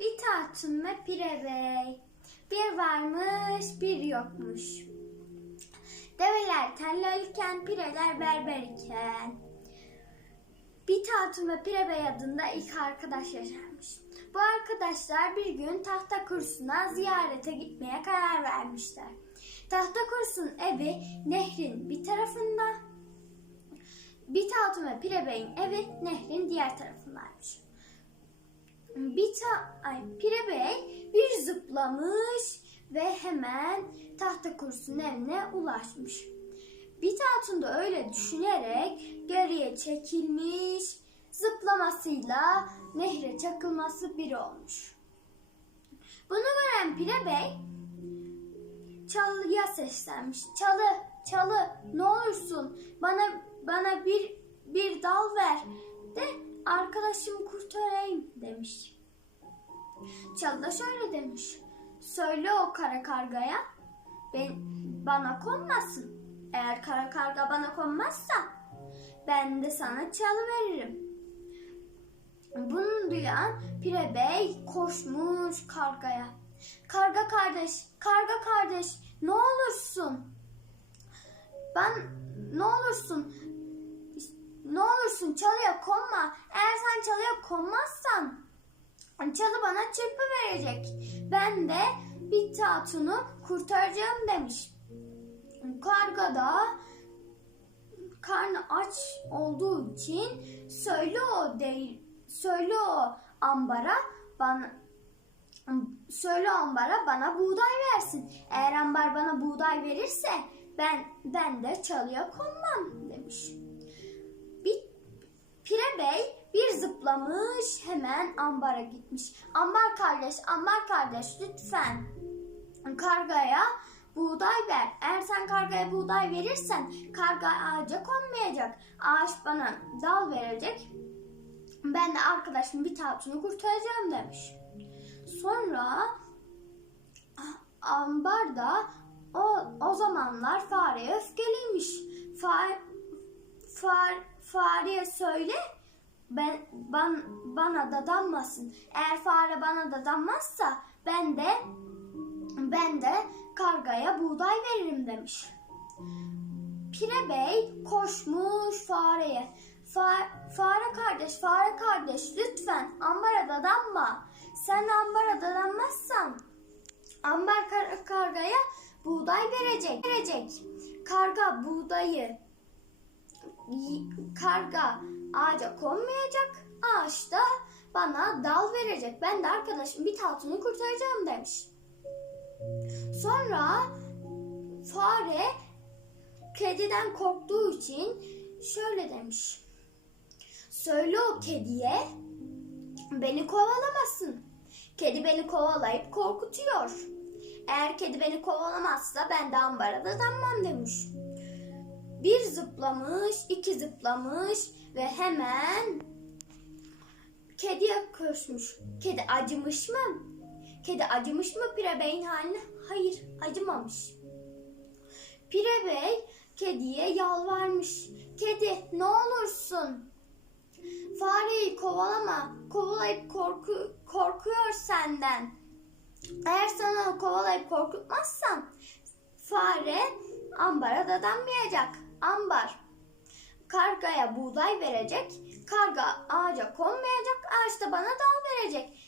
Bir ve Pire Bey. Bir varmış, bir yokmuş. Develer tellal pireler berber iken. Bir Hatun ve Pire Bey adında ilk arkadaş yaşarmış. Bu arkadaşlar bir gün tahta kursuna ziyarete gitmeye karar vermişler. Tahta kursun evi nehrin bir tarafında. Bir Hatun ve Pire Bey'in evi nehrin diğer tarafındaymış. Bir ta ay, Pire Bey bir zıplamış ve hemen tahta kursunun evine ulaşmış. Bir Hatun da öyle düşünerek geriye çekilmiş, zıplamasıyla nehre çakılması bir olmuş. Bunu gören Pire Bey çalıya seslenmiş. Çalı, çalı, ne olursun bana bana bir bir dal ver de arkadaşımı kurtarayım demiş. Çalı da şöyle demiş. Söyle o kara kargaya ben, bana konmasın. Eğer kara karga bana konmazsa ben de sana çalı veririm. Bunu duyan Pire Bey koşmuş kargaya. Karga kardeş, karga kardeş ne olursun? Ben ne olursun? Ne olursun çalıya konma. Eğer sen çalıya konmazsan çalı bana çırpı verecek. Ben de bir tatunu kurtaracağım demiş. Karga da karnı aç olduğu için söyle o değil söyle o ambara bana söyle ambara bana buğday versin. Eğer ambar bana buğday verirse ben ben de çalıya konmam demiş. Pire Bey bir zıplamış hemen ambara gitmiş. Ambar kardeş, ambar kardeş lütfen kargaya buğday ver. Eğer sen kargaya buğday verirsen karga ağaca konmayacak. Ağaç bana dal verecek. Ben de arkadaşımın bir tatını kurtaracağım demiş. Sonra ambar da o, o zamanlar fareye öfkeliymiş. Fare, far, fareye söyle ben, ban, bana dadanmasın. Eğer fare bana dadanmazsa ben de ben de kargaya buğday veririm demiş. Pire Bey koşmuş fareye. Fa, fare kardeş, fare kardeş lütfen ambara dadanma. Sen ambara dadanmazsan ambar kar, kargaya buğday verecek. verecek. Karga buğdayı karga ağaca konmayacak. Ağaç da bana dal verecek. Ben de arkadaşım bir tatını kurtaracağım demiş. Sonra fare kediden korktuğu için şöyle demiş. Söyle o kediye beni kovalamasın. Kedi beni kovalayıp korkutuyor. Eğer kedi beni kovalamazsa ben de ambara dadanmam demiş. Bir zıplamış, iki zıplamış ve hemen kediye koşmuş. Kedi acımış mı? Kedi acımış mı Pire Bey'in haline? Hayır, acımamış. Pire Bey kediye yalvarmış. Kedi ne olursun fareyi kovalama. Kovalayıp korku, korkuyor senden. Eğer sana kovalayıp korkutmazsan fare ambara dadanmayacak. Ambar kargaya buğday verecek. Karga ağaca konmayacak. Ağaç da bana dal verecek.